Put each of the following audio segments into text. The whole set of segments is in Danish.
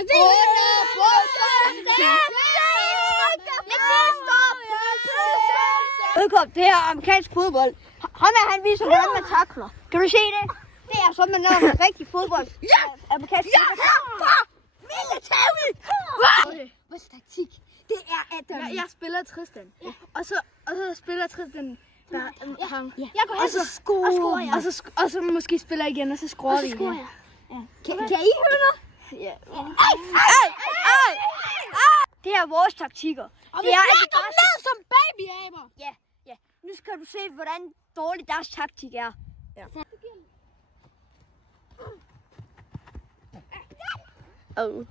Velkommen, det her er amerikansk fodbold. Ham her, han viser, hvordan man takler. Kan du se det? Det er sådan, man laver en rigtig fodbold. Ja! Amerikansk fodbold. Military! Vores taktik, det er, at... Jeg spiller Tristan. Og så spiller Tristan... ham. Jeg går hen, og så scorer jeg. Og så måske spiller jeg igen, og så scorer vi. Og så scorer jeg. Ja. Kan I høre noget? Ja. Det er vores taktikker. Og vi lægger ned som babyaber. Ja. Nu skal du se, hvordan dårlig deres taktik er. Ja. Oh.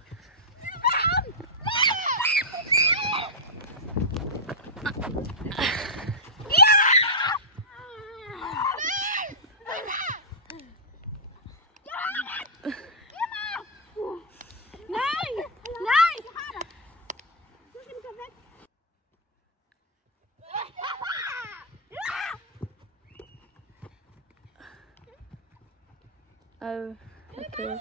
Oh, okay.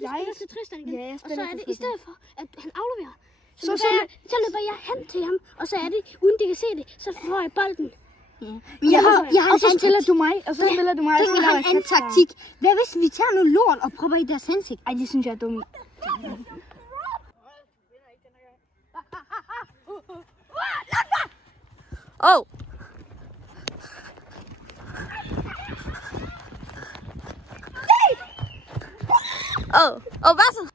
Jeg spiller til Tristan igen, Ja, og så er det i stedet for, at han afleverer. Så løber jeg hen til ham, og så er det, uden de kan se det, så får jeg bolden. Og så spiller du mig, og så spiller du mig. Det er en anden taktik. Hvad hvis vi tager noget lort og propper i deres ansigt? Ej, det synes jeg er dumt. Oh. Hvad så?